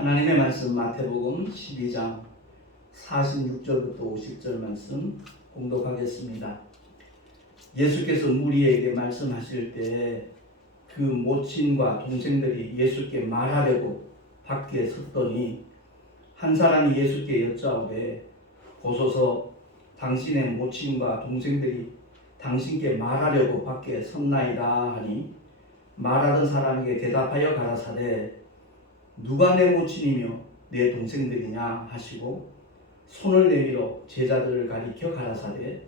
하나님의 말씀 마태복음 12장 46절부터 50절 말씀 공독하겠습니다. 예수께서 무리에게 말씀하실 때 그 모친과 동생들이 예수께 말하려고 밖에 섰더니 한 사람이 예수께 여짜오되 보소서 당신의 모친과 동생들이 당신께 말하려고 밖에 섰나이다 하니 말하던 사람에게 대답하여 가라사대 누가 내 모친이며 내 동생들이냐 하시고 손을 내밀어 제자들을 가리켜 가라사대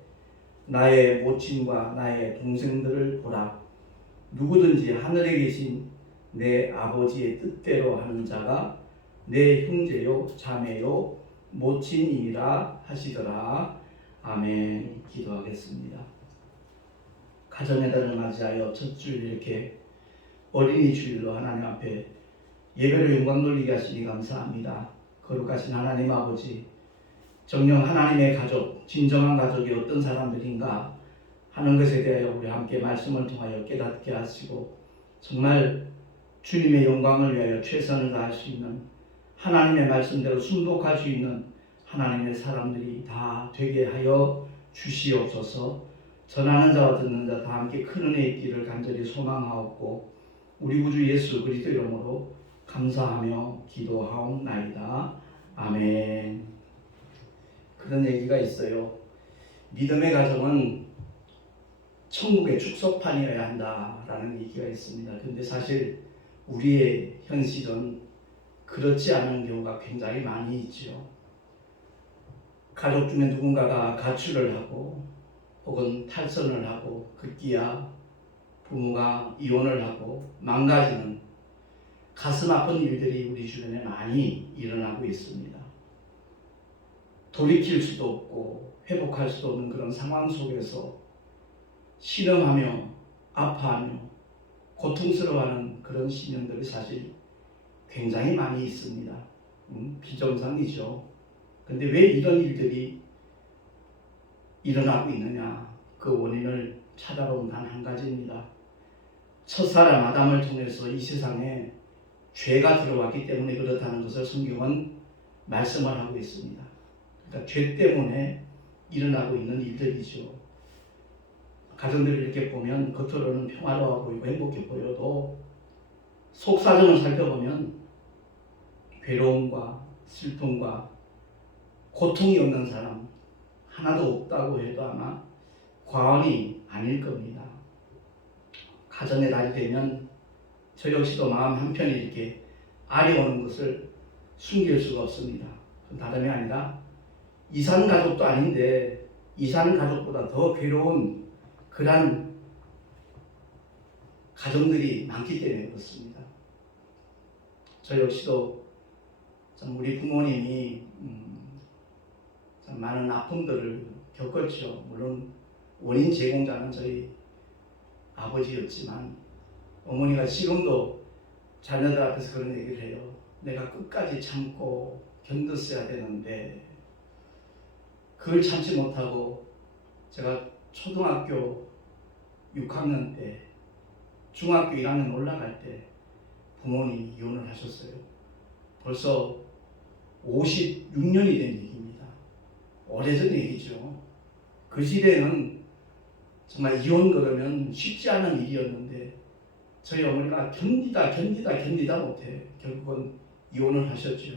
나의 모친과 나의 동생들을 보라. 누구든지 하늘에 계신 내 아버지의 뜻대로 하는 자가 내 형제요 자매요 모친이라 하시더라. 아멘. 기도하겠습니다. 가정의 달을 맞이하여 첫 주일 이렇게 어린이 주일로 하나님 앞에 예배로 영광 돌리게 하시니 감사합니다. 거룩하신 하나님 아버지, 정녕 하나님의 가족, 진정한 가족이 어떤 사람들인가 하는 것에 대하여 우리 함께 말씀을 통하여 깨닫게 하시고 정말 주님의 영광을 위하여 최선을 다할 수 있는 하나님의 말씀대로 순복할 수 있는 하나님의 사람들이 다 되게 하여 주시옵소서. 전하는 자와 듣는 자 다 함께 큰 은혜 있기를 간절히 소망하옵고 우리 구주 예수 그리스도 이름으로 감사하며 기도하옵나이다. 아멘. 그런 얘기가 있어요. 믿음의 가정은 천국의 축소판이어야 한다라는 얘기가 있습니다. 그런데 사실 우리의 현실은 그렇지 않은 경우가 굉장히 많이 있죠. 가족 중에 누군가가 가출을 하고 혹은 탈선을 하고 급기야 부모가 이혼을 하고 망가지는 가슴 아픈 일들이 우리 주변에 많이 일어나고 있습니다. 돌이킬 수도 없고 회복할 수도 없는 그런 상황 속에서 신음하며 아파하며 고통스러워하는 그런 신령들이 사실 굉장히 많이 있습니다. 비정상이죠. 그런데 왜 이런 일들이 일어나고 있느냐? 그 원인을 찾아보면 단 한 가지입니다. 첫사람 아담을 통해서 이 세상에 죄가 들어왔기 때문에 그렇다는 것을 성경은 말씀을 하고 있습니다. 그러니까 죄 때문에 일어나고 있는 일들이죠. 가정들을 이렇게 보면 겉으로는 평화로워 보이고 행복해 보여도 속사정을 살펴보면 괴로움과 슬픔과 고통이 없는 사람 하나도 없다고 해도 아마 과언이 아닐 겁니다. 가정의 날이 되면 저 역시도 마음 한편이 이렇게 아려오는 것을 숨길 수가 없습니다. 다름이 아니라 이산 가족도 아닌데 이산 가족보다 더 괴로운 그러한 가정들이 많기 때문에 그렇습니다. 저 역시도 참 우리 부모님이 참 많은 아픔들을 겪었죠. 물론 원인 제공자는 저희 아버지였지만 어머니가 지금도 자녀들 앞에서 그런 얘기를 해요. 내가 끝까지 참고 견뎠어야 되는데 그걸 참지 못하고 제가 초등학교 6학년 때 중학교 1학년 올라갈 때 부모님이 이혼을 하셨어요. 벌써 56년이 된 얘기입니다. 오래전 얘기죠. 그 시대에는 정말 이혼 그러면 쉽지 않은 일이었는데 저희 어머니가 견디다 못해 결국은 이혼을 하셨죠.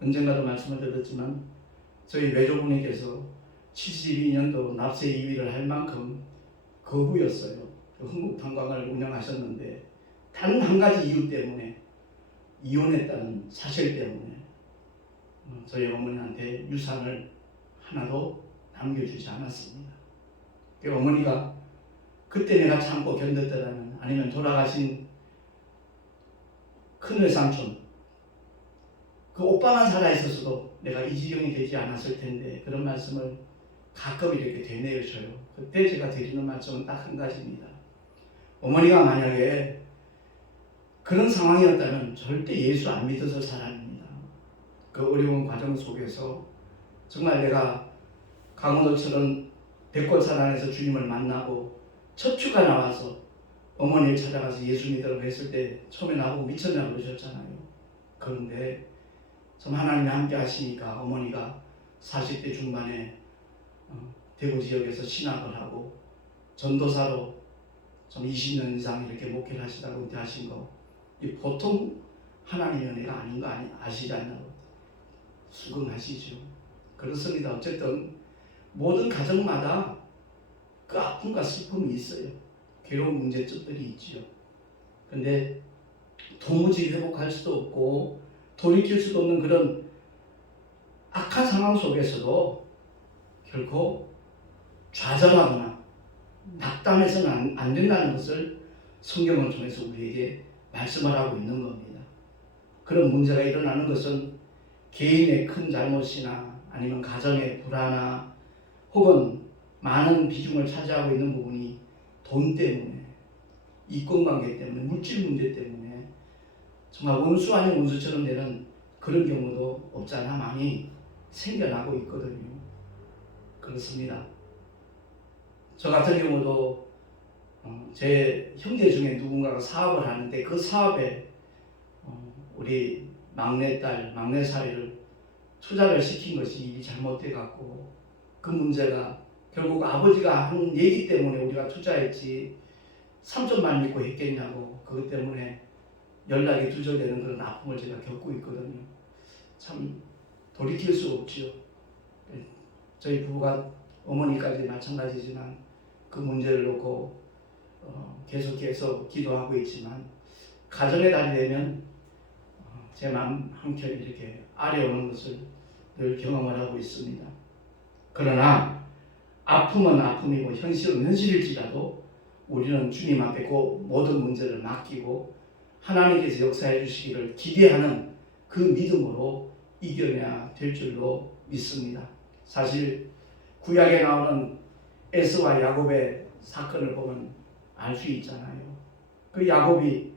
언젠가도 말씀을 드렸지만 저희 외조부님께서 72년도 납세 이위를 할 만큼 거부였어요. 흥국탄광을 운영하셨는데 단 한 가지 이유 때문에 이혼했다는 사실 때문에 저희 어머니한테 유산을 하나도 남겨주지 않았습니다. 어머니가 그때 내가 참고 견뎠더라면 아니면 돌아가신 큰 외삼촌 그 오빠만 살아있었어도 내가 이 지경이 되지 않았을 텐데 그런 말씀을 가끔 이렇게 되뇌어줘요. 그때 제가 드리는 말씀은 딱 한 가지입니다. 어머니가 만약에 그런 상황이었다면 절대 예수 안 믿었을 사람입니다. 그 어려운 과정 속에서 정말 내가 강원도처럼 백골산안에서 주님을 만나고 첫 주가 나와서 어머니를 찾아가서 예수 믿으라고 했을 때 처음에 나보고 미쳤냐고 그러셨잖아요. 그런데 좀 하나님이 함께 하시니까 어머니가 40대 중반에 대구 지역에서 신학을 하고 전도사로 좀 20년 이상 이렇게 목회를 하시다가 은퇴하신 거, 이 보통 하나님의 은혜가 아닌 거 아시지 않나요? 수긍하시죠. 그렇습니다. 어쨌든 모든 가정마다 그 아픔과 슬픔이 있어요. 괴로운 문제점들이 있지요. 근데 도무지 회복할 수도 없고 돌이킬 수도 없는 그런 악한 상황 속에서도 결코 좌절하거나 낙담해서는 안 된다는 것을 성경을 통해서 우리에게 말씀을 하고 있는 겁니다. 그런 문제가 일어나는 것은 개인의 큰 잘못이나 아니면 가정의 불화나 혹은 많은 비중을 차지하고 있는 부분이 돈 때문에, 이권관계 때문에, 물질 문제 때문에 정말 원수 아닌 원수처럼 되는 그런 경우도 없지 않아 많이 생겨나고 있거든요. 그렇습니다. 저 같은 경우도 제 형제 중에 누군가가 사업을 하는데 그 사업에 우리 막내딸, 막내사위를 투자를 시킨 것이 일이 잘못돼 갖고 그 문제가 결국 아버지가 한 얘기 때문에 우리가 투자했지 삼촌만 믿고 했겠냐고, 그것 때문에 연락이 두절되는 그런 아픔을 제가 겪고 있거든요. 참 돌이킬 수 없지요. 저희 부부가 어머니까지 마찬가지지만 그 문제를 놓고 계속해서 기도하고 있지만 가정의 달이 되면 제 마음 한켠이 이렇게 아려오는 것을 늘 경험을 하고 있습니다. 그러나 아픔은 아픔이고 현실은 현실일지라도 우리는 주님 앞에 그 모든 문제를 맡기고 하나님께서 역사해 주시기를 기대하는 그 믿음으로 이겨내야 될 줄로 믿습니다. 사실 구약에 나오는 에서와 야곱의 사건을 보면 알 수 있잖아요. 그 야곱이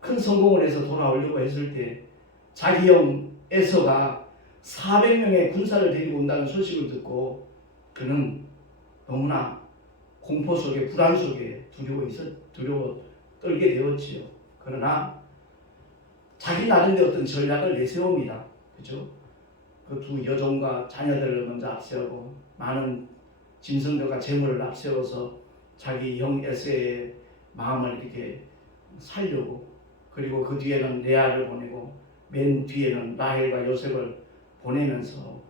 큰 성공을 해서 돌아오려고 했을 때 자기 형 에서가 400명의 군사를 데리고 온다는 소식을 듣고 그는 너무나 공포 속에, 불안 속에 두려워 떨게 되었지요. 그러나 자기 나름대로 어떤 전략을 내세웁니다. 그죠? 그 두 여종과 자녀들을 먼저 앞세우고 많은 짐승들과 재물을 앞세워서 자기 형 에서의 마음을 이렇게 살려고, 그리고 그 뒤에는 레아를 보내고 맨 뒤에는 라헬과 요셉을 보내면서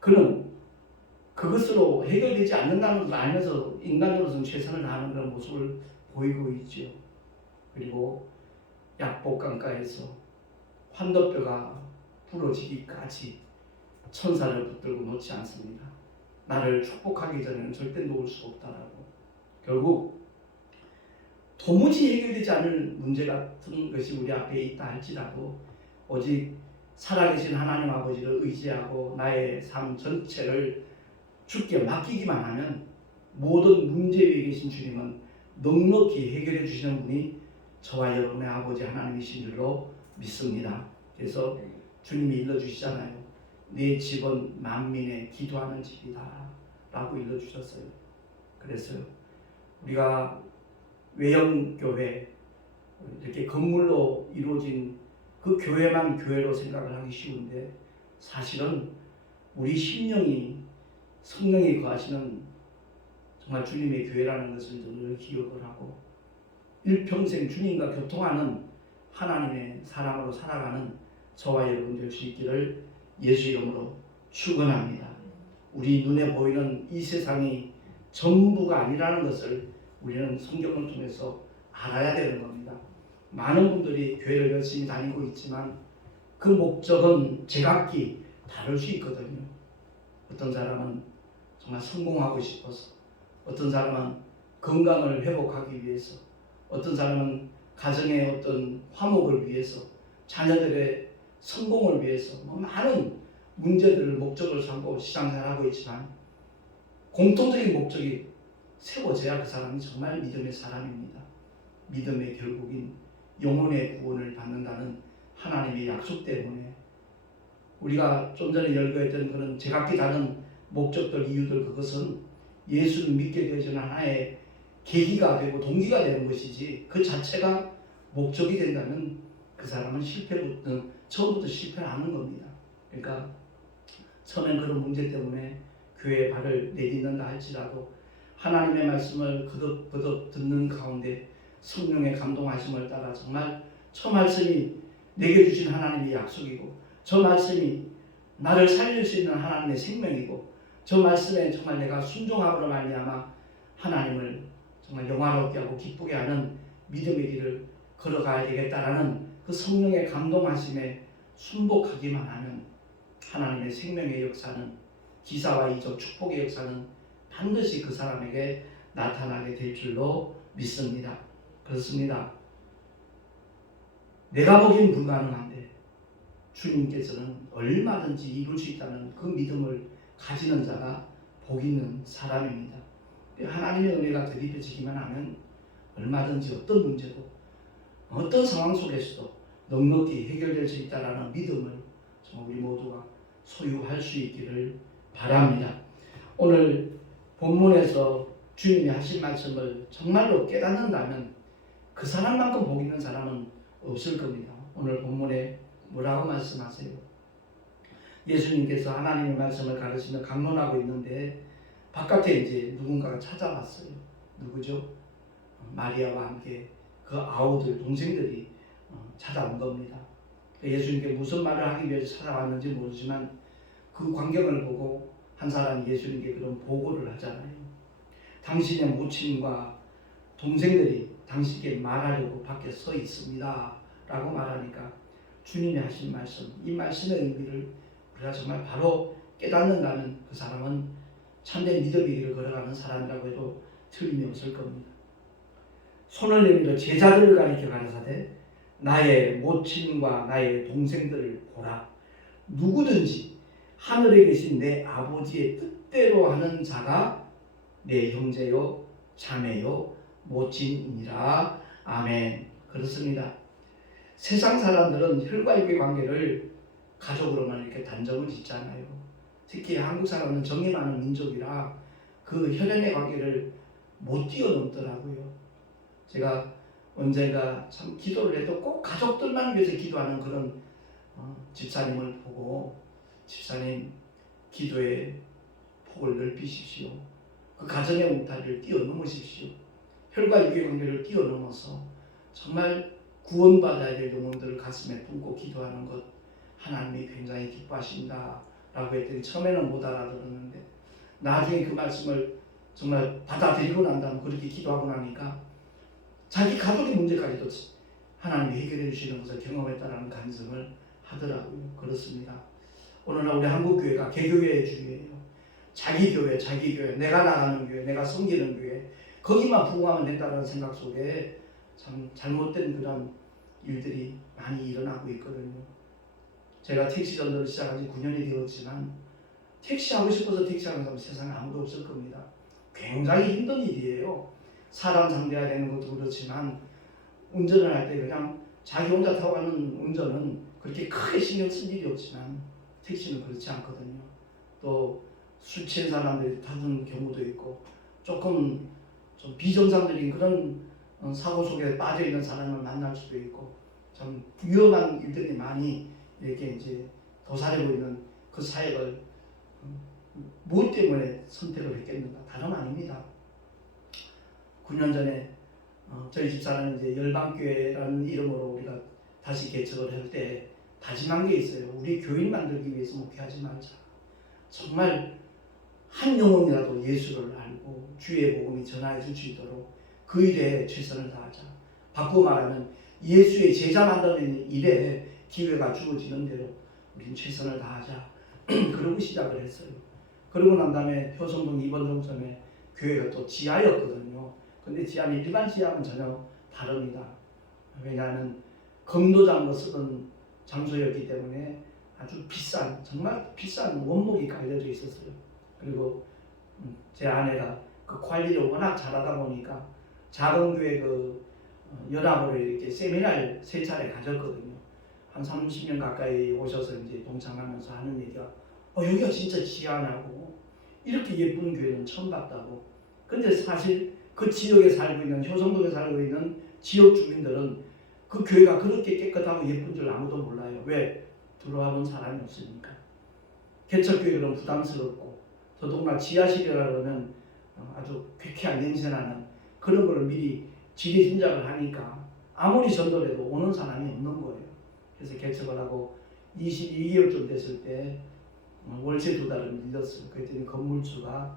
그는 그것으로 해결되지 않는다는 것을 알면서 인간으로서는 최선을 다하는 그런 모습을 보이고 있지요. 그리고 약복강가에서 환도뼈가 부러지기까지 천사를 붙들고 놓지 않습니다. 나를 축복하기 전에는 절대 놓을 수 없다라고. 결국 도무지 해결되지 않을 문제 같은 것이 우리 앞에 있다 할지라도 오직 살아계신 하나님 아버지를 의지하고 나의 삶 전체를 주께 맡기기만 하면 모든 문제 위에 계신 주님은 넉넉히 해결해 주시는 분이 저와 여러분의 아버지 하나님이신 줄로 믿습니다. 그래서 주님이 일러주시잖아요. 내 집은 만민의 기도하는 집이다 라고 일러주셨어요. 그래서 우리가 외형교회, 이렇게 건물로 이루어진 그 교회만 교회로 생각을 하기 쉬운데 사실은 우리 심령이 성령이 거하시는 정말 주님의 교회라는 것을 늘 기억을 하고 일평생 주님과 교통하는 하나님의 사랑으로 살아가는 저와 여러분 될 수 있기를 예수 이름으로 축원합니다. 우리 눈에 보이는 이 세상이 전부가 아니라는 것을 우리는 성경을 통해서 알아야 되는 겁니다. 많은 분들이 교회를 열심히 다니고 있지만 그 목적은 제각기 다를 수 있거든요. 어떤 사람은 정말 성공하고 싶어서, 어떤 사람은 건강을 회복하기 위해서, 어떤 사람은 가정의 어떤 화목을 위해서, 자녀들의 성공을 위해서 많은 문제들을 목적을 삼고 시장생활하고 있지만 공통적인 목적이 세워져야 그 사람이 정말 믿음의 사람입니다. 믿음의 결국인 영혼의 구원을 받는다는 하나님의 약속 때문에 우리가 좀 전에 열거했던 그런 제각기 다른 목적들, 이유들, 그것은 예수를 믿게 되어지는 하나의 계기가 되고 동기가 되는 것이지 그 자체가 목적이 된다면 그 사람은 처음부터 실패를 하는 겁니다. 그러니까 처음엔 그런 문제 때문에 교회에 발을 내딛는다 할지라도 하나님의 말씀을 거듭 듣는 가운데 성령의 감동하심을 따라 정말 저 말씀이 내게 주신 하나님의 약속이고 저 말씀이 나를 살릴 수 있는 하나님의 생명이고 저 말씀에 정말 내가 순종함으로 말미암아 하나님을 정말 영화롭게 하고 기쁘게 하는 믿음의 길을 걸어가야 되겠다라는 그 성령의 감동하심에 순복하기만 하면 하나님의 생명의 역사는 기사와 이적 축복의 역사는 반드시 그 사람에게 나타나게 될 줄로 믿습니다. 그렇습니다. 내가 보기엔 불가능한데 주님께서는 얼마든지 이룰 수 있다는 그 믿음을 가지는 자가 복 있는 사람입니다. 하나님의 은혜가 대립해지기만 하면 얼마든지 어떤 문제도 어떤 상황 속에서도 넉넉히 해결될 수 있다는 믿음을 정말 우리 모두가 소유할 수 있기를 바랍니다. 오늘 본문에서 주님이 하신 말씀을 정말로 깨닫는다면 그 사람만큼 복 있는 사람은 없을 겁니다. 오늘 본문에 뭐라고 말씀하세요? 예수님께서 하나님의 말씀을 가르치며 강론하고 있는데 바깥에 이제 누군가가 찾아왔어요. 누구죠? 마리아와 함께 그 아우들 동생들이 찾아온 겁니다. 예수님께 무슨 말을 하기 위해서 찾아왔는지 모르지만 그 광경을 보고 한 사람이 예수님께 그런 보고를 하잖아요. 당신의 모친과 동생들이 당신께 말하려고 밖에 서 있습니다 라고 말하니까 주님이 하신 말씀, 이 말씀의 의미를 우리가 정말 바로 깨닫는다면 그 사람은 참된 믿음의 길을 걸어가는 사람이라고 해도 틀림이 없을 겁니다. 손을 내밀어 제자들을 가리켜 가라사대 나의 모친과 나의 동생들을 보라. 누구든지 하늘에 계신 내 아버지의 뜻대로 하는 자가 내 형제요 자매요 모친이니라. 아멘. 그렇습니다. 세상 사람들은 혈과 육의 관계를 가족으로만 이렇게 단정을 짓잖아요. 특히 한국 사람은 정이 많은 민족이라 그 혈연의 관계를 못 뛰어넘더라고요. 제가 언젠가 참 기도를 해도 꼭 가족들만 위해서 기도하는 그런 집사님을 보고 집사님 기도의 폭을 넓히십시오. 그 가정의 울타리를 뛰어넘으십시오. 혈과 육의 관계를 뛰어넘어서 정말 구원받아야 될 영혼들을 가슴에 품고 기도하는 것 하나님이 굉장히 기뻐하신다 라고 했더니 처음에는 못 알아들었는데 나중에 그 말씀을 정말 받아들이고 난 다음에 그렇게 기도하고 나니까 자기 가족의 문제까지도 하나님이 해결해 주시는 것을 경험했다는 간증을 하더라고요. 그렇습니다. 오늘날 우리 한국교회가 개교회의 주의예요. 자기 교회, 내가 나가는 교회, 내가 섬기는 교회 거기만 부흥하면 된다는 생각 속에 참 잘못된 그런 일들이 많이 일어나고 있거든요. 제가 택시 전도를 시작한 지 9년이 되었지만 택시 하고 싶어서 택시하는 사람 세상에 아무도 없을 겁니다. 굉장히 힘든 일이에요. 사람 상대해야 되는 것도 그렇지만 운전을 할 때 그냥 자기 혼자 타고 가는 운전은 그렇게 크게 신경 쓸 일이 없지만 택시는 그렇지 않거든요. 또 술 취한 사람들이 타는 경우도 있고 조금 좀 비정상적인 그런 사고 속에 빠져 있는 사람을 만날 수도 있고 참 위험한 일들이 많이 이렇게 이제 도사리고 있는 그 사역을 무엇 때문에 선택을 했겠는가? 다름 아닙니다. 9년 전에 저희 집사는 이제 열방교회라는 이름으로 우리가 다시 개척을 할 때 다짐한 게 있어요. 우리 교인 만들기 위해서 목회하지 말자. 정말 한 영혼이라도 예수를 알고 주의 복음이 전하여 줄 수 있도록 그 일에 최선을 다하자. 바꾸어 말하면 예수의 제자 만드는 일에 기회가 주어지는 대로 우리는 최선을 다하자. 그러고 시작을 했어요. 그러고 난 다음에 효성동 2번 정점에 교회가 또 지하였거든요. 근데 지하는 일반 지하는 전혀 다릅니다. 왜냐하면 검도장로 쓰던 장소였기 때문에 아주 비싼, 정말 비싼 원목이 깔려져 있었어요. 그리고 제 아내가 그 관리를 워낙 잘하다 보니까 작은 교회 그 연합으로 이렇게 세미나를 3차례 가졌거든요. 한 30년 가까이 오셔서 이제 동참하면서 하는 얘기가 여기가 진짜 지하냐고, 이렇게 예쁜 교회는 처음 봤다고. 근데 사실 그 지역에 살고 있는, 효성동에 살고 있는 지역 주민들은 그 교회가 그렇게 깨끗하고 예쁜 줄 아무도 몰라요. 왜? 들어와 본 사람이 없으니까. 개척교회 그럼 부담스럽고 더더구나 지하실이라 그러면 아주 쾌쾌한 냄새나는 그런 걸 미리 지리짐작을 하니까 아무리 전도를 해도 오는 사람이 없는 거예요. 그래서 개척을 하고 22개월쯤 됐을 때 월세 2달을 밀렸어요. 그랬더니 건물주가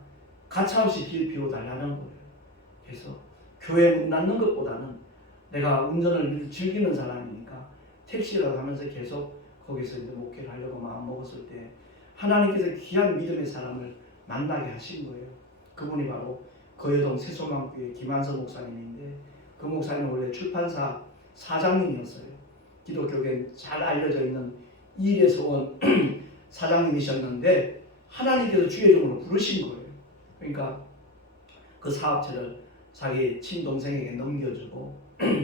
가차없이 비워달라는 거예요. 그래서 교회 문 닫는 것보다는 내가 운전을 즐기는 사람이니까 택시를 하면서 계속 거기서 이제 목회를 하려고 마음 먹었을 때 하나님께서 귀한 믿음의 사람을 만나게 하신 거예요. 그분이 바로 거여동 새소망교회 김한서 목사님인데 그 목사님은 원래 출판사 사장님이었어요. 기독교계에 잘 알려져 있는 이일에서 온 사장님이셨는데 하나님께서 주의 종으로 부르신 거예요. 그러니까 그 사업체를 자기 친동생에게 넘겨주고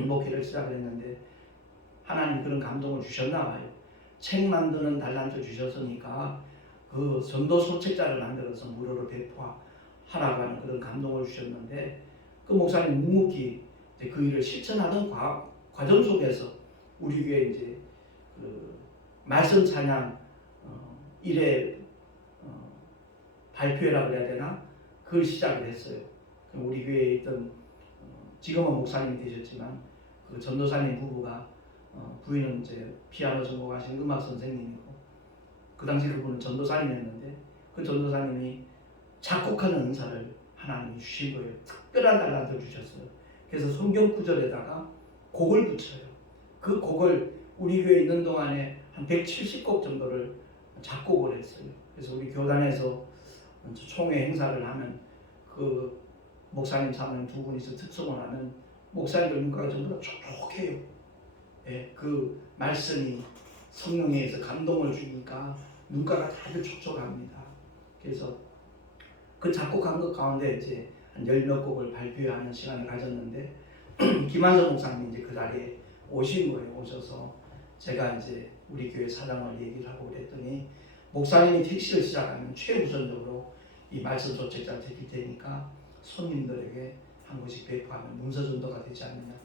목회를 시작을 했는데 하나님 그런 감동을 주셨나 봐요. 책 만드는 달란트 주셨으니까 그 전도 소책자를 만들어서 무료로 배포하라고 하는 그런 감동을 주셨는데 그 목사님 묵묵히 그 일을 실천하던 과정 속에서 우리 교회 이제 그 말씀 찬양 일회 발표회라 그래야 되나 그걸 시작을 했어요. 우리 교회에 있던 지금은 목사님이 되셨지만 그 전도사님 부부가 부인은 이제 피아노 전공하신 음악 선생님이고 그 당시 그분은 전도사님이었는데 그 전도사님이 작곡하는 은사를 하나님이 주신 거예요. 특별한 달란트를 주셨어요. 그래서 성경 구절에다가 곡을 붙여요. 그 곡을 우리 교회에 있는 동안에 한 170곡 정도를 작곡을 했어요. 그래서 우리 교단에서 총회 행사를 하면 그 목사님 사모님 두 분이서 특송을 하면 목사님들 눈가가 전부 다 촉촉해요. 예, 그 말씀이 성령에 의해서 감동을 주니까 눈가가 다들 촉촉합니다. 그래서 그 작곡한 것 가운데 이제 한 10몇 곡을 발표하는 시간을 가졌는데 김한선 목사님이 이제 그 자리에 오신 거예요. 오셔서 제가 이제 우리 교회 사장을 얘기를 하고 그랬더니 목사님이 택시를 시작하면 최우선적으로 이 말씀 조책자를 드릴 테니까 손님들에게 한 곳씩 배포하면 문서전도가 되지 않느냐.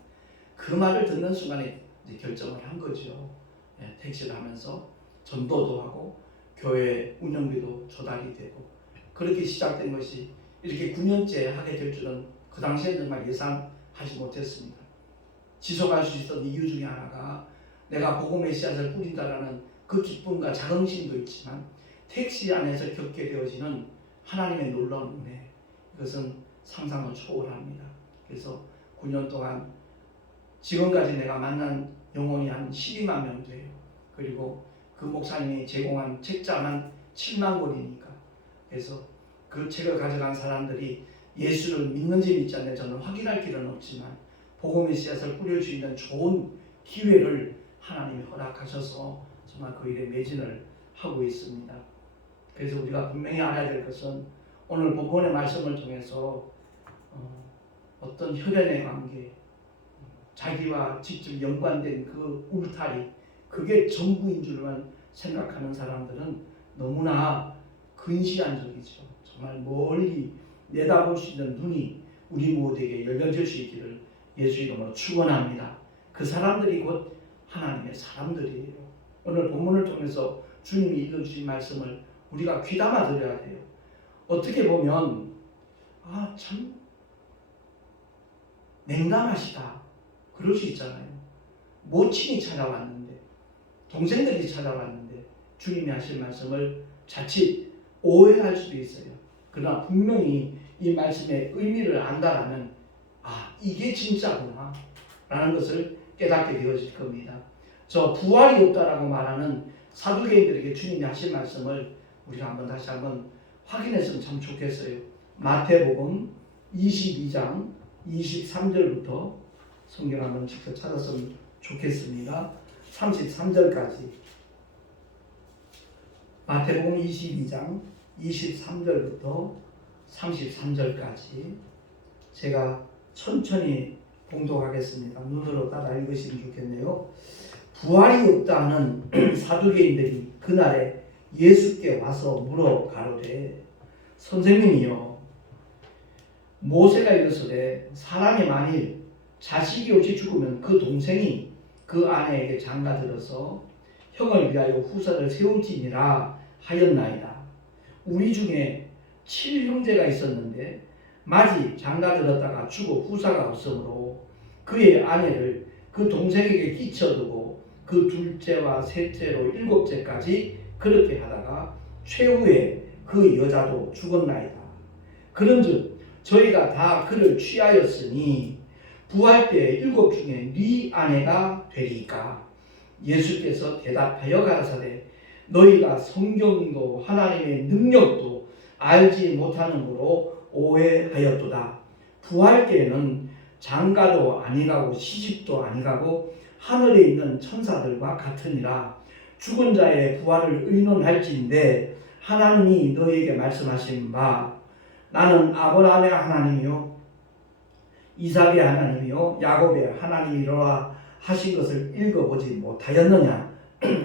그 말을 듣는 순간에 이제 결정을 한 거죠. 예, 택시를 하면서 전도도 하고 교회 운영비도 조달이 되고 그렇게 시작된 것이 이렇게 9년째 하게 될 줄은 그 당시에 정말 예상하지 못했습니다. 지속할 수 있었던 이유 중에 하나가 내가 복음의 씨앗을 뿌린다라는 그 기쁨과 자긍심도 있지만 택시 안에서 겪게 되어지는 하나님의 놀라운 은혜, 이것은 상상을 초월합니다. 그래서 9년 동안 지금까지 내가 만난 영혼이 한 12만 명 돼요. 그리고 그 목사님이 제공한 책자만 7만 권이니까 그래서 그 책을 가져간 사람들이 예수를 믿는지 믿지 않는지 저는 확인할 길은 없지만 복음의 씨앗을 뿌릴 수 있는 좋은 기회를 하나님이 허락하셔서 정말 그 일에 매진을 하고 있습니다. 그래서 우리가 분명히 알아야 될 것은 오늘 본문의 말씀을 통해서 어떤 혈연의 관계, 자기와 직접 연관된 그 울타리, 그게 전부인 줄만 생각하는 사람들은 너무나 근시안적이죠. 정말 멀리 내다볼 수 있는 눈이 우리 모두에게 열려질 수 있기를 예수 이름으로 축원합니다. 그 사람들이 곧 하나님의 사람들이에요. 오늘 본문을 통해서 주님이 읽어주신 말씀을 우리가 귀담아 들어야 돼요. 어떻게 보면 참 냉담하시다 그럴 수 있잖아요. 모친이 찾아왔는데 동생들이 찾아왔는데 주님이 하실 말씀을 자칫 오해할 수도 있어요. 그러나 분명히 이 말씀의 의미를 안다라면 이게 진짜구나 라는 것을 깨닫게 되어질 겁니다. 저 부활이 없다라고 말하는 사두개인들에게 주님이 하신 말씀을 우리가 다시 한번 확인했으면 참 좋겠어요. 마태복음 22장 23절부터 성경 한번 직접 찾았으면 좋겠습니다. 33절까지 마태복음 22장 23절부터 33절까지 제가 천천히 봉독하겠습니다. 눈으로 따라 읽으시면 좋겠네요. 부활이 없다는 사두개인들이 그날에 예수께 와서 물어 가로되 선생님이여 모세가 이르시되 사람이 만일 자식이 없이 죽으면 그 동생이 그 아내에게 장가들어서 형을 위하여 후사를 세울지니라 하였나이다. 우리 중에 7형제가 있었는데 마지 장가들었다가 죽어 후사가 없으므로 그의 아내를 그 동생에게 끼쳐두고 그 둘째와 셋째로 7째까지 그렇게 하다가 최후에 그 여자도 죽었나이다. 그런즉 저희가 다 그를 취하였으니 부활 때 7 중에 네 아내가 되리까? 예수께서 대답하여 가라사대 너희가 성경도 하나님의 능력도 알지 못하는 거로 오해하였도다. 부활 때에는 장가도 아니가고 시집도 아니가고 하늘에 있는 천사들과 같으니라. 죽은 자의 부활을 의논할진대 하나님이 너희에게 말씀하신 바 나는 아브라함의 하나님이요 이삭의 하나님이요 야곱의 하나님이로라 하신 것을 읽어보지 못하였느냐?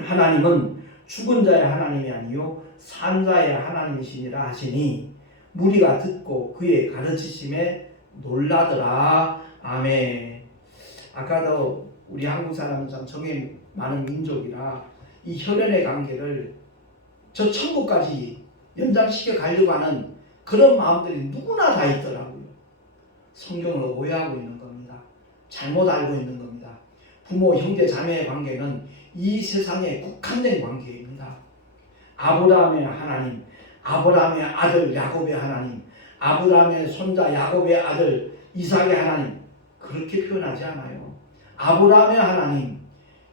하나님은 죽은 자의 하나님이 아니요 산 자의 하나님이시니라 하시니 무리가 듣고 그의 가르치심에 놀라더라. 아멘. 아까도 우리 한국 사람은 참 정이 많은 민족이라 이 혈연의 관계를 저 천국까지 연장시켜 가려고 하는 그런 마음들이 누구나 다 있더라고요. 성경을 오해하고 있는 겁니다. 잘못 알고 있는 겁니다. 부모, 형제, 자매의 관계는 이 세상에 국한된 관계입니다. 아브라함의 하나님, 아브라함의 아들 야곱의 하나님, 아브라함의 손자 야곱의 아들 이삭의 하나님 그렇게 표현하지 않아요. 아브라함의 하나님,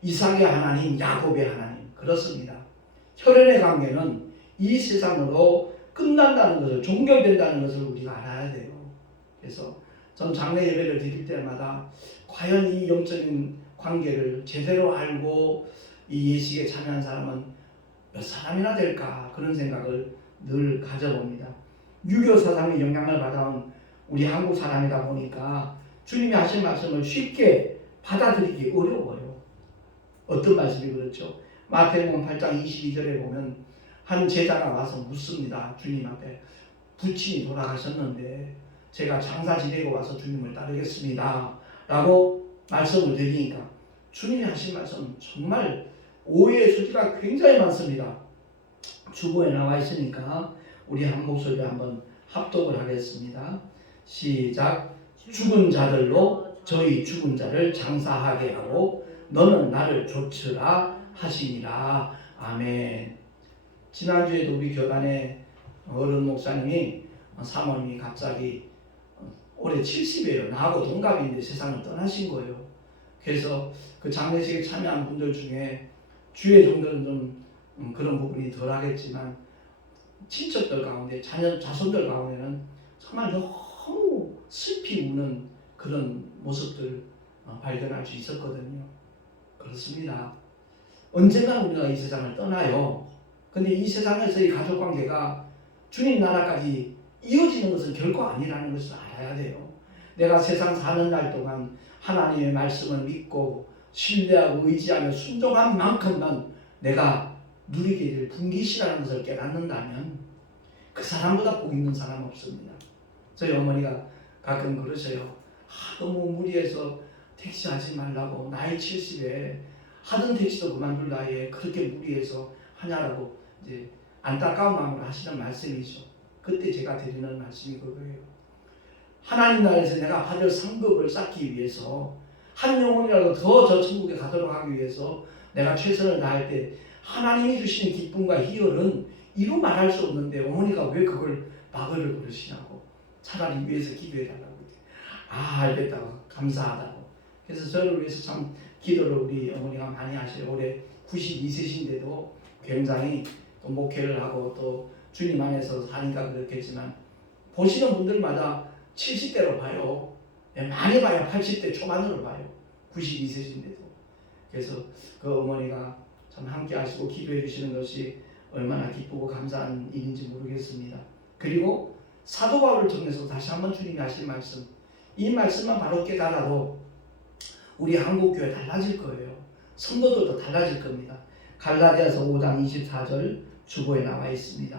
이삭의 하나님, 야곱의 하나님 그렇습니다. 혈연의 관계는 이 세상으로 끝난다는 것을 종결된다는 것을 우리가 알아야 돼요. 그래서 전 장례 예배를 드릴 때마다 과연 이 영적인 관계를 제대로 알고 이 예식에 참여한 사람은 몇 사람이나 될까 그런 생각을 늘 가져봅니다. 유교 사상의 영향을 받아온 우리 한국 사람이다 보니까 주님이 하신 말씀을 쉽게 받아들이기 어려워요. 어떤 말씀이 그렇죠? 마태복음 8장 22절에 보면 한 제자가 와서 묻습니다. 주님 앞에 부친이 돌아가셨는데 제가 장사 지내고 와서 주님을 따르겠습니다 라고 말씀을 드리니까 주님이 하신 말씀 정말 오해의 소지가 굉장히 많습니다. 주보에 나와 있으니까 우리 한 목소리 한번 합독을 하겠습니다. 시작. 죽은 자들로 저희 죽은 자를 장사하게 하고 너는 나를 좇으라 하시니라. 아멘. 지난주에도 우리 교단의 어른 목사님이 사모님이 갑자기 올해 70이에요. 나하고 동갑인데 세상을 떠나신 거예요. 그래서 그 장례식에 참여한 분들 중에 주의 종들은 좀 그런 부분이 덜 하겠지만 친척들 가운데 자손들 가운데는 정말 너무 슬피 우는 그런 모습들 발견할 수 있었거든요. 그렇습니다. 언젠가 우리가 이 세상을 떠나요. 근데 이 세상에서의 가족관계가 주님 나라까지 이어지는 것은 결코 아니라는 것을 알아야 돼요. 내가 세상 사는 날 동안 하나님의 말씀을 믿고 신뢰하고 의지하며 순종한 만큼만 내가 누리게 될 분깃이라는 것을 깨닫는다면 그 사람보다 복 있는 사람 없습니다. 저희 어머니가 가끔 그러셔요. 너무 무리해서 택시 하지 말라고 나이 70에 하던 택시도 그만둘 나이에 그렇게 무리해서 하냐라고 이제 안타까운 마음으로 하시는 말씀이죠. 그때 제가 드리는 말씀이 그거예요. 하나님 나라에서 내가 받을 상급을 쌓기 위해서 한 영혼이라도 더 저 천국에 가도록 하기 위해서 내가 최선을 다할 때 하나님이 주시는 기쁨과 희열은 이루 말할 수 없는데 어머니가 왜 그걸 막으려고 그러시냐고. 차라리 위해서 기도해달라고. 알겠다고. 감사하다고. 그래서 저를 위해서 참 기도를 우리 어머니가 많이 하셔요. 올해 92세신데도 굉장히 또 목회를 하고 또 주님 안에서 사니까 그렇겠지만 보시는 분들마다 70대로 봐요. 많이 봐야 80대 초반으로 봐요. 92세신데도. 그래서 그 어머니가 참 함께 하시고 기도해 주시는 것이 얼마나 기쁘고 감사한 일인지 모르겠습니다. 그리고 사도 바울을 통해서 다시 한번 주님이 하신 말씀, 이 말씀만 바로 깨달아도 우리 한국교회 달라질 거예요. 성도들도 달라질 겁니다. 갈라디아서 5장 24절 주보에 나와 있습니다.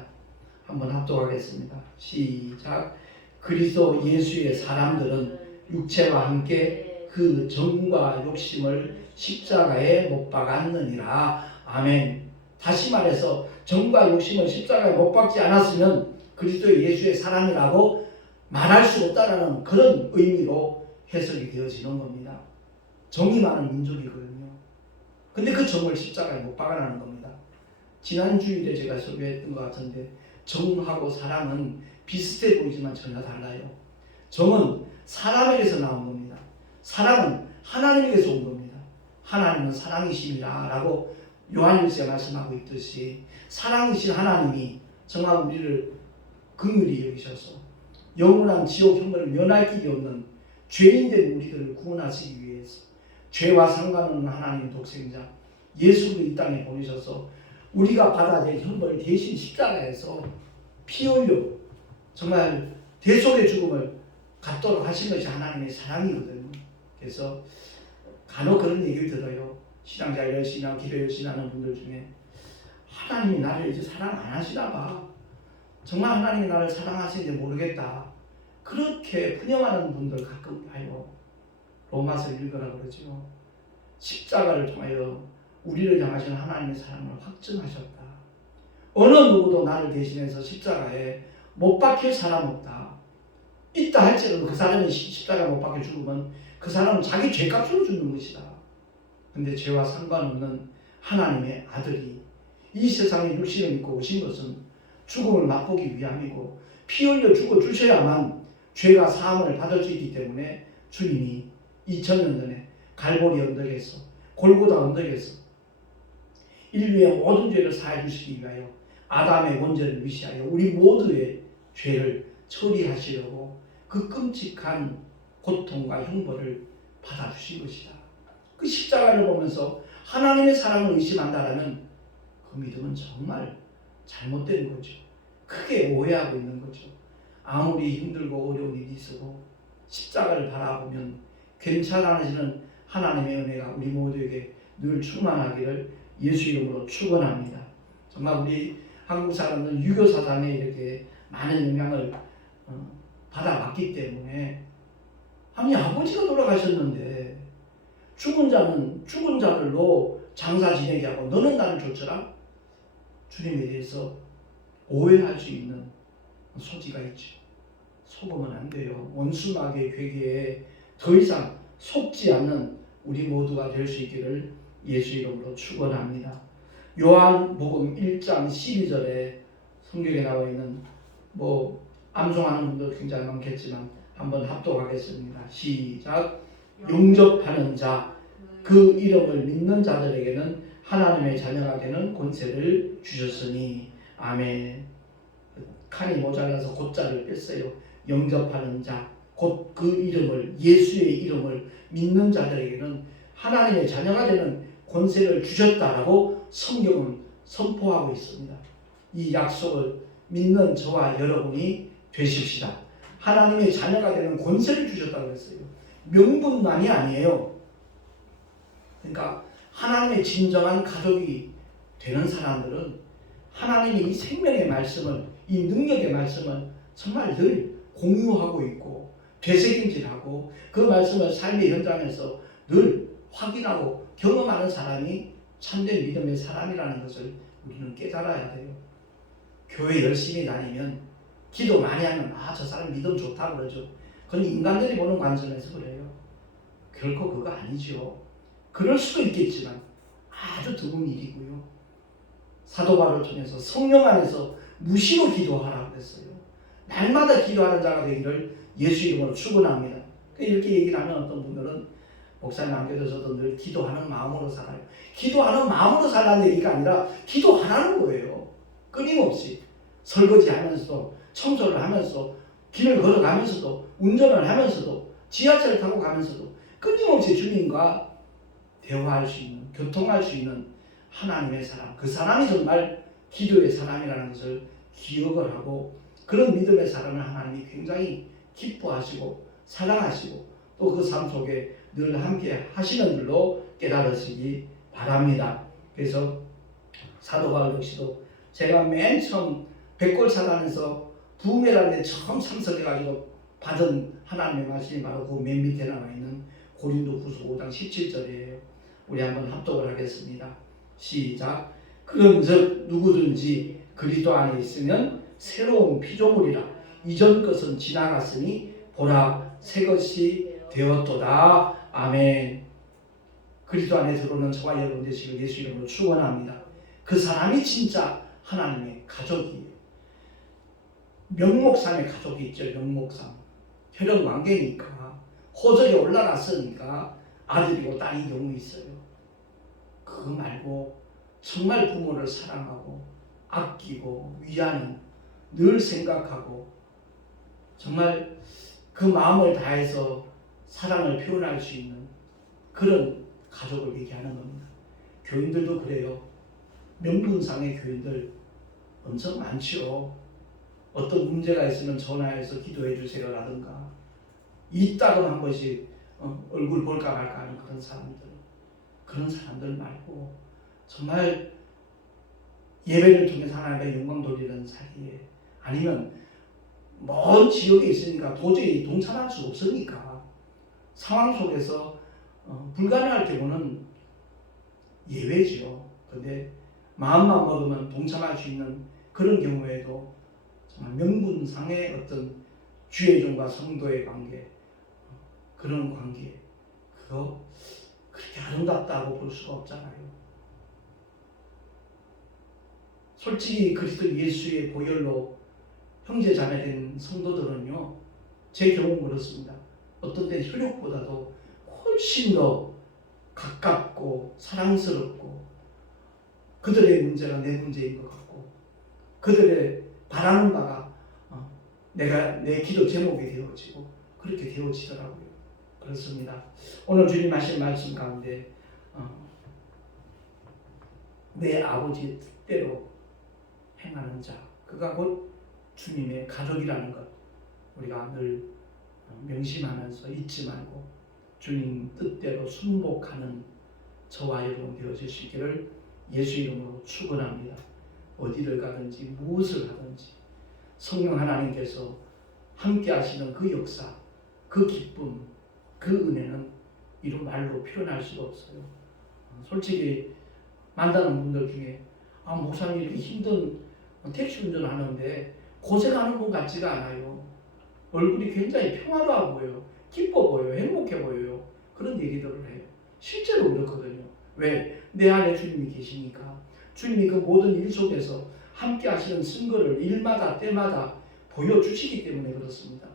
한번 합독하겠습니다. 시작. 그리스도 예수의 사람들은 육체와 함께 그 정과 욕심을 십자가에 못 박았느니라. 아멘. 다시 말해서 정과 욕심을 십자가에 못 박지 않았으면 그리스도 예수의 사람이라고 말할 수 없다라는 그런 의미로 해석이 되어지는 겁니다. 정이 많은 민족이거든요. 근데 그 정을 십자가에 못 박아라는 겁니다. 지난 주일에 제가 소개했던 것 같은데 정하고 사랑은 비슷해 보이지만 전혀 달라요. 정은 사람에게서 나온 겁니다. 사랑은 하나님에게서 온 겁니다. 하나님은 사랑이십니다 라고 요한일서에 말씀하고 있듯이 사랑이신 하나님이 정말 우리를 긍휼히 여기셔서 영원한 지옥 형벌을 면할 길이 없는 죄인된 우리들을 구원하시기 위해서 죄와 상관없는 하나님의 독생자 예수를 이 땅에 보내셔서 우리가 받아야 될 형벌을 대신 십자가에서 피 흘려 정말 대속의 죽음을 갖도록 하신 것이 하나님의 사랑이거든요. 그래서 간혹 그런 얘기를 들어요. 신앙생활 열심히 하고 기도 열심히 하는 분들 중에 하나님이 나를 이제 사랑 안 하시나 봐. 정말 하나님이 나를 사랑하시는지 모르겠다. 그렇게 푸념하는 분들 가끔 봐요. 로마서 읽으라 그러죠. 십자가를 통하여 우리를 향하신 하나님의 사랑을 확증하셨다. 어느 누구도 나를 대신해서 십자가에 못 박힐 사람 없다. 있다 할지라도 그 사람이 십자가에 못 박혀 죽으면 그 사람은 자기 죄값으로 죽는 것이다. 근데 죄와 상관없는 하나님의 아들이 이 세상에 육신을 입고 오신 것은 죽음을 맛보기 위함이고 피 흘려 죽어 주셔야만 죄가 사함을 받을 수 있기 때문에 주님이 2000년 전에 갈보리 언덕에서 골고다 언덕에서 인류의 모든 죄를 사해 주시기 위하여 아담의 원죄를 위시하여 우리 모두의 죄를 처리하시려고 그 끔찍한 고통과 형벌을 받아주신 것이다. 그 십자가를 보면서 하나님의 사랑을 의심한다라면 그 믿음은 정말 잘못된 거죠. 크게 오해하고 있는 거죠. 아무리 힘들고 어려운 일이 있어도 십자가를 바라보면 괜찮아지는 하나님의 은혜가 우리 모두에게 늘 충만하기를 예수 이름으로 축원합니다. 정말 우리 한국 사람들은 유교 사상에 이렇게 많은 영향을 받아왔기 때문에 아니 아버지가 돌아가셨는데 죽은 자는 죽은 자들로 장사 지내게 하고 너는 나를 쫓으라? 주님에 대해서 오해할 수 있는 소지가 있죠. 속으면 안 돼요. 원수마귀의 괴계에 더 이상 속지 않는 우리 모두가 될 수 있기를 예수 이름으로 축원합니다. 요한복음 1장 12절에 성경에 나와 있는 암송하는 분들 굉장히 많겠지만 한번 합독하겠습니다. 시작. 용접하는 자 그 이름을 믿는 자들에게는 하나님의 자녀가 되는 권세를 주셨으니 아멘. 칸이 모자라서 곧자를 뺐어요. 영접하는 자 곧 그 이름을 예수의 이름을 믿는 자들에게는 하나님의 자녀가 되는 권세를 주셨다라고 성경은 선포하고 있습니다. 이 약속을 믿는 저와 여러분이 되십시다. 하나님의 자녀가 되는 권세를 주셨다고 했어요. 명분만이 아니에요. 그러니까 하나님의 진정한 가족이 되는 사람들은 하나님이 이 생명의 말씀을, 이 능력의 말씀을 정말 늘 공유하고 있고 되새김질하고 그 말씀을 삶의 현장에서 늘 확인하고 경험하는 사람이 참된 믿음의 사람이라는 것을 우리는 깨달아야 돼요. 교회 열심히 다니면 기도 많이 하면 저 사람 믿음 좋다 그러죠. 그건 인간들이 보는 관점에서 그래요. 결코 그거 아니죠. 그럴 수도 있겠지만 아주 드문 일이고요. 사도 바울을 통해서 성령 안에서 무시로 기도하라고 했어요. 날마다 기도하는 자가 되기를 예수 이름으로 축원합니다. 이렇게 얘기를 하면 어떤 분들은 목사님 안 계셔도 늘 기도하는 마음으로 살아요. 기도하는 마음으로 살라는 얘기가 아니라 기도하라는 거예요. 끊임없이 설거지하면서도 청소를 하면서 길을 걸어가면서도 운전을 하면서도 지하철 타고 가면서도 끊임없이 주님과 대화할 수 있는, 교통할 수 있는 하나님의 사람, 그 사람이 정말 기도의 사람이라는 것을 기억을 하고 그런 믿음의 사람을 하나님이 굉장히 기뻐하시고 사랑하시고 또 그 삶 속에 늘 함께 하시는 줄로 깨달으시기 바랍니다. 그래서 사도 바울 역시도 제가 맨 처음 백골사단에서 부흥회라는 데 처음 참석해가지고 받은 하나님의 말씀이 바로 그 맨 밑에 나와 있는 고린도후서 5장 17절이에요. 우리 한번 합독을 하겠습니다. 시작. 그런즉 누구든지 그리스도 안에 있으면 새로운 피조물이라. 이전 것은 지나갔으니 보라 새 것이 되었도다. 아멘. 그리스도 안에 들어오는 저와 여러분 되시길 예수 이름으로 축원합니다. 그 사람이 진짜 하나님의 가족이에요. 명목상의 가족이 있죠. 명목상. 혈연 관계니까 호적에 올라갔으니까 아들이고 딸인 경우 있어요. 그거 말고 정말 부모를 사랑하고 아끼고 위하는, 늘 생각하고 정말 그 마음을 다해서 사랑을 표현할 수 있는 그런 가족을 얘기하는 겁니다. 교인들도 그래요. 명분상의 교인들 엄청 많죠. 어떤 문제가 있으면 전화해서 기도해 주세요라든가 이따금 한 번씩 얼굴 볼까 말까 하는 그런 사람들 말고 정말 예배를 통해서 하나님의 영광 돌리는 사이에, 아니면 먼 지역에 있으니까 도저히 동참할 수 없으니까 상황 속에서 불가능할 경우는 예외죠. 그런데 마음만 먹으면 동참할 수 있는 그런 경우에도 정말 명분상의 어떤 주의 종과 성도의 관계, 그런 관계, 그거 그렇게 아름답다고 볼 수가 없잖아요. 솔직히 그리스도 예수의 보혈로 형제 자매된 성도들은요, 제 경우는 그렇습니다. 어떤 때 혈육보다도 훨씬 더 가깝고 사랑스럽고 그들의 문제가 내 문제인 것 같고 그들의 바라는 바가 내 기도 제목이 되어지고 그렇게 되어지더라고요. 그렇습니다. 오늘 주님 하신 말씀 가운데 내 아버지 뜻대로 행하는 자, 그가 곧 주님의 가족이라는 것 우리가 늘 명심하면서 잊지 말고 주님 뜻대로 순복하는 저와 여러분 되어질 수 있기를 예수 이름으로 축원합니다. 어디를 가든지 무엇을 하든지 성령 하나님께서 함께 하시는 그 역사, 그 기쁨, 그 은혜는 이루 말로 표현할 수가 없어요. 솔직히 만나는 분들 중에 목사님 이렇게 힘든 택시 운전을 하는데 고생하는 분 같지가 않아요. 얼굴이 굉장히 평화로워 보여요. 기뻐 보여요. 행복해 보여요. 그런 얘기들을 해요. 실제로 그렇거든요. 왜? 내 안에 주님이 계시니까. 주님이 그 모든 일 속에서 함께 하시는 증거를 일마다 때마다 보여주시기 때문에 그렇습니다.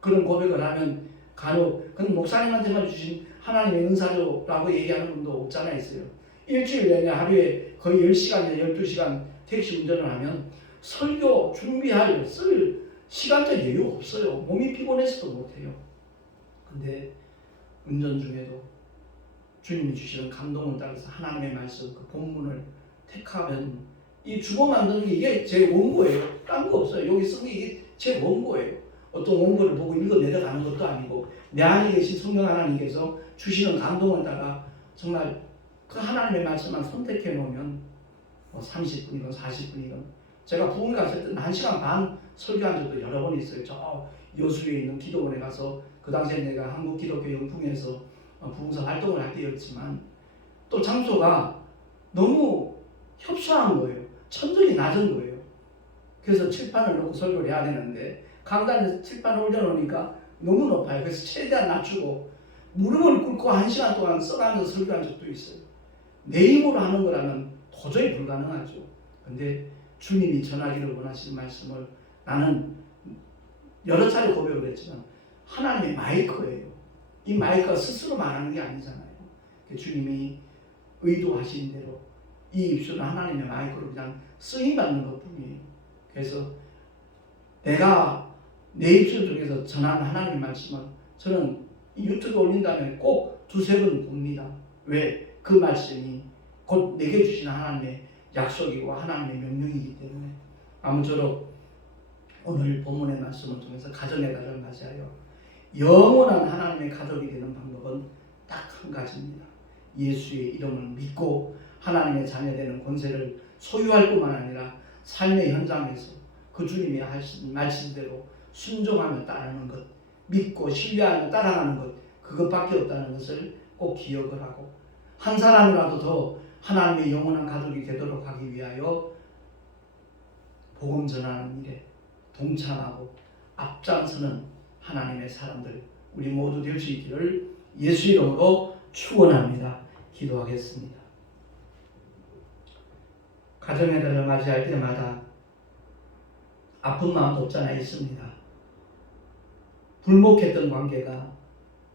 그런 고백을 하면 간혹 그건 목사님한테만 주신 하나님의 은사죠라고 얘기하는 분도 없잖아 있어요. 일주일 내내 하루에 거의 10시간, 12시간 택시 운전을 하면 설교 준비할 쓸 시간적 여유가 없어요. 몸이 피곤해서도 못해요. 근데 운전 중에도 주님이 주시는 감동을 따라서 하나님의 말씀, 그 본문을 택하면 이 주보 만드는 게 이게 제 원고예요. 딴 거 없어요. 여기 쓴 게 이게 제 원고예요. 어떤 원고를 보고 읽어 내려가는 것도 아니고 내 안에 계신 성령 하나님께서 주시는 감동을 따라 정말 그 하나님의 말씀만 선택해 놓으면 30분이건 40분이건 제가 부흥 갔을 때는 1시간 반 설교한 적도 여러 번 있어요. 저 여수에 있는 기도원에 가서 그 당시에 내가 한국기독교 영풍에서 부흥사 활동을 할 때였지만 또 장소가 너무 협소한 거예요. 천정이 낮은 거예요. 그래서 칠판을 놓고 설교를 해야 되는데 강단에서 칠판을 올려놓으니까 너무 높아요. 그래서 최대한 낮추고 무릎을 꿇고 1시간 동안 써가면서 설교한 적도 있어요. 내 힘으로 하는 거라면 도저히 불가능하죠. 근데 주님이 전하기를 원하시는 말씀을 나는 여러 차례 고백을 했지만 하나님의 마이크예요. 이 마이크가 스스로 말하는 게 아니잖아요. 주님이 의도하신 대로 이 입술은 하나님의 마이크로 그냥 쓰임받는 것뿐이에요. 그래서 내가 내 입술 중에서 전하는 하나님의 말씀은 저는 이 유튜브에 올린 다음에 꼭 2-3번 봅니다. 왜? 그 말씀이 곧 내게 주신 하나님의 약속이고 하나님의 명령이기 때문에. 아무쪼록 오늘 본문의 말씀을 통해서 가정의 가정을 맞이하여 영원한 하나님의 가족이 되는 방법은 딱 한 가지입니다. 예수의 이름을 믿고 하나님의 자녀되는 권세를 소유할 뿐만 아니라 삶의 현장에서 그 주님이 하신 말씀대로 순종하며 따르는 것, 믿고 신뢰하며 따라가는 것, 그것밖에 없다는 것을 꼭 기억을 하고 한 사람이라도 더 하나님의 영원한 가족이 되도록 하기 위하여 복음 전하는 일에 동참하고 앞장서는 하나님의 사람들 우리 모두 될 수 있기를 예수 이름으로 축원합니다. 기도하겠습니다. 가정의 달을 맞이할 때마다 아픈 마음도 없잖아 있습니다. 불목했던 관계가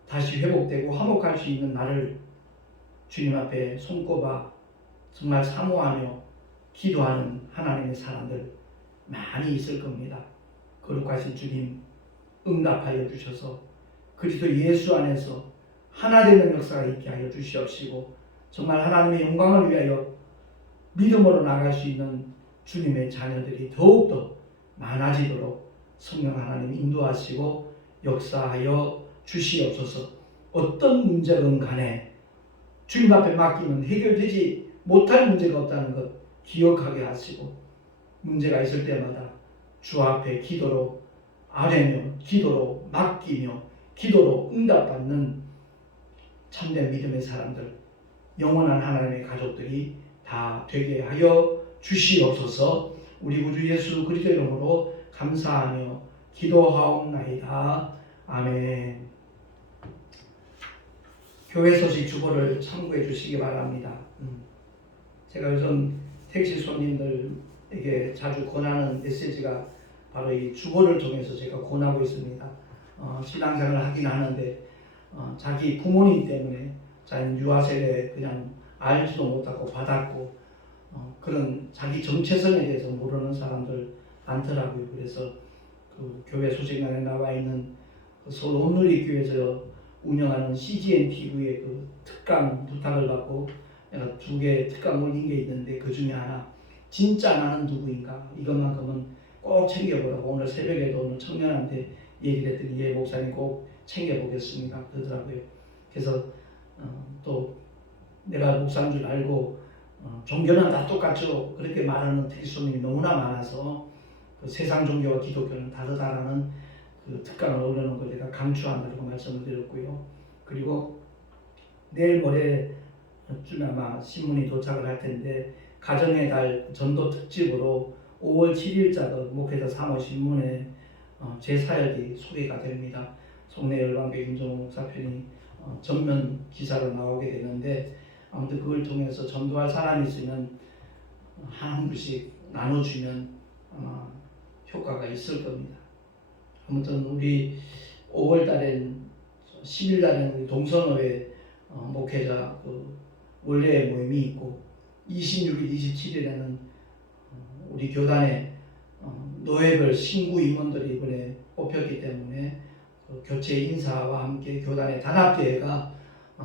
다시 회복되고 화목할 수 있는 날을 주님 앞에 손꼽아 정말 사모하며 기도하는 하나님의 사람들 많이 있을 겁니다. 거룩하신 주님 응답하여 주셔서 그리스도 예수 안에서 하나 되는 역사가 있게 하여 주시옵시고 정말 하나님의 영광을 위하여 믿음으로 나갈 수 있는 주님의 자녀들이 더욱더 많아지도록 성령 하나님 인도하시고 역사하여 주시옵소서. 어떤 문제든 간에 주님 앞에 맡기면 해결되지 못할 문제가 없다는 것 기억하게 하시고 문제가 있을 때마다 주 앞에 기도로 아뢰며 기도로 맡기며 기도로 응답받는 참된 믿음의 사람들 영원한 하나님의 가족들이 다 되게 하여 주시옵소서. 우리 구주 예수 그리스도 이름으로 감사하며 기도하옵나이다. 아멘. 교회 소식 주보를 참고해 주시기 바랍니다. 제가 요즘 택시 손님들에게 자주 권하는 메시지가 바로 이 주보를 통해서 제가 권하고 있습니다. 신앙생활을 하긴 하는데 자기 부모님 때문에 자기는 유아세례 그냥 알지도 못하고 받았고 그런 자기 정체성에 대해서 모르는 사람들 많더라고요. 그래서 그 교회 소식란에 나와 있는 그 서울 온누리교회에서 운영하는 CGN TV의 그 특강 부탁을 받고 내가 2개 특강 올린 게 있는데 그 중에 하나 진짜 나는 누구인가 이것만큼은 꼭 챙겨보라고 오늘 새벽에도 오늘 청년한테 얘기를 했더니 예 목사님 꼭 챙겨보겠습니다 그러더라고요. 그래서 또 내가 목사인 줄 알고 종교는 다 똑같죠 그렇게 말하는 택시손님이 너무나 많아서 그 세상 종교와 기독교는 다르다라는 그 특강을 올려놓은 걸 내가 강추한다고 말씀을 드렸고요. 그리고 내일 모레쯤 아마 신문이 도착을 할 텐데 가정의 달 전도 특집으로 5월 7일자도 목회자 3호 신문에 제 사역이 소개가 됩니다. 송내 열방교회 임종호 목사편이 전면 기사로 나오게 되는데 아무튼 그걸 통해서 전도할 사람이 있으면 한 분씩 나눠주면 아마 효과가 있을 겁니다. 아무튼 우리 5월달엔 10일달에는 우리 동선호회 목회자 그 원래 모임이 있고 26일, 27일에는 우리 교단의 노예별 신구 임원들이 이번에 뽑혔기 때문에 그 교체 인사와 함께 교단의 단합대회가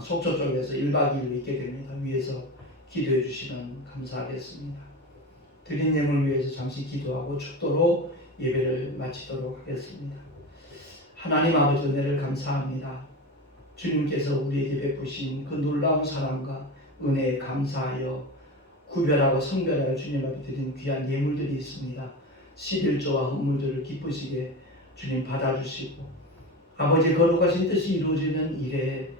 속초 쪽에서 1박 2일 있게 됩니다. 위에서 기도해 주시면 감사하겠습니다. 드린 예물을 위해서 잠시 기도하고 축도로 예배를 마치도록 하겠습니다. 하나님 아버지 은혜를 감사합니다. 주님께서 우리에게 베푸신 그 놀라운 사랑과 은혜에 감사하여 구별하고 성별하여 주님 앞에 드린 귀한 예물들이 있습니다. 11조와 헌물들을 기쁘시게 주님 받아주시고 아버지 거룩하신 뜻이 이루어지는 일에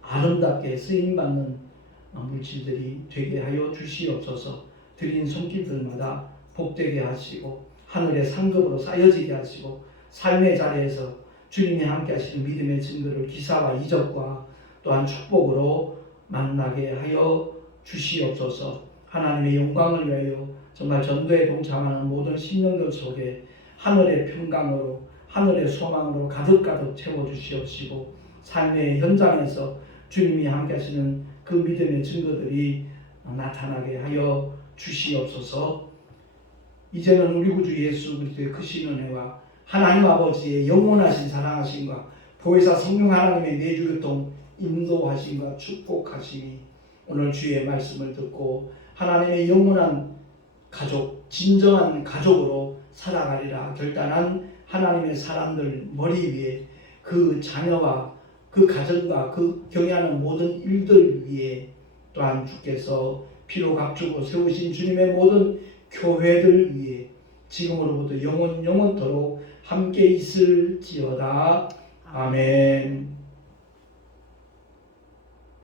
아름답게 쓰임받는 물질들이 되게 하여 주시옵소서. 드린 손길들마다 복되게 하시고 하늘의 상급으로 쌓여지게 하시고 삶의 자리에서 주님이 함께 하시는 믿음의 증거를 기사와 이적과 또한 축복으로 만나게 하여 주시옵소서. 하나님의 영광을 위하여 정말 전도에 동참하는 모든 신령들 속에 하늘의 평강으로 하늘의 소망으로 가득가득 채워주시옵시고 삶의 현장에서 주님이 함께 하시는 그 믿음의 증거들이 나타나게 하여 주시옵소서. 이제는 우리 구주 예수 그리스도의 크신 은혜와 하나님 아버지의 영원하신 사랑하심과 보혜사 성령 하나님의 내주교통 인도하심과 축복하심이 오늘 주의 말씀을 듣고 하나님의 영원한 가족, 진정한 가족으로 살아가리라 결단한 하나님의 사람들 머리 위에 그 자녀와 그 가정과 그 경외하는 모든 일들 위에 또한 주께서 피로 값주고 세우신 주님의 모든 교회들 위에 지금으로부터 영원토록 함께 있을지어다. 아멘.